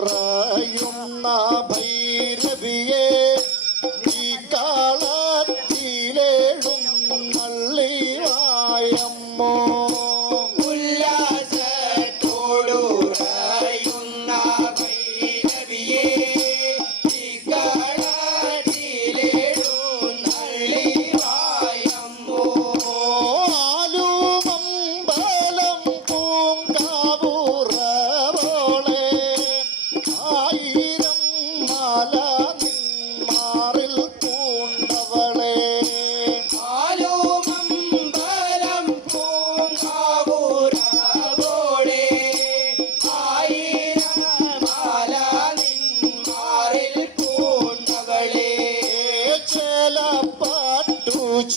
ഉല്ലാസത്തോടുറയുന്ന ഭൈരവിയെ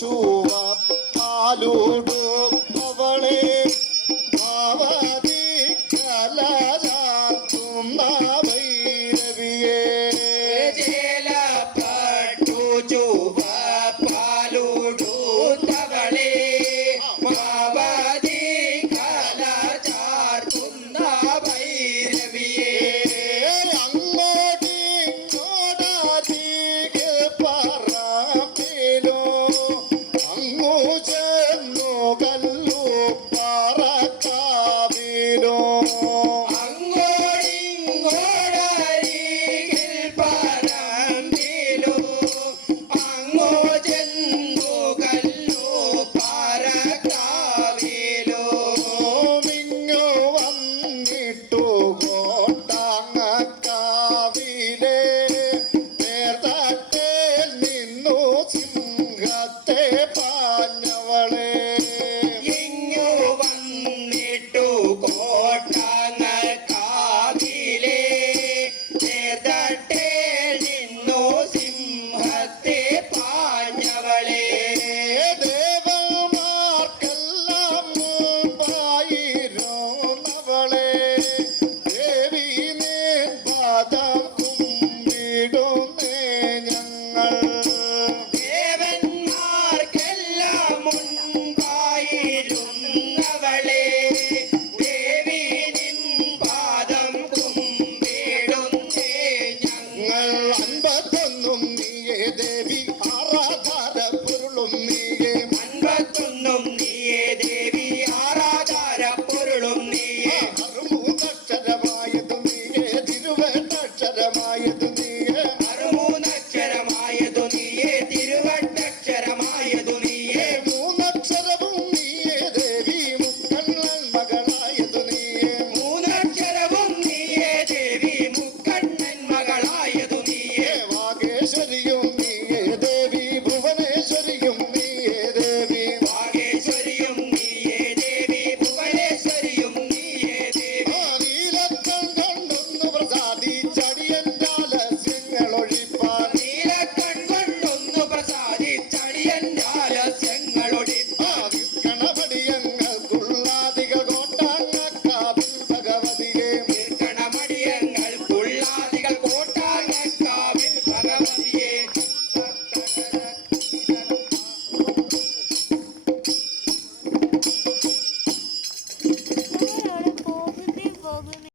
chuva, alho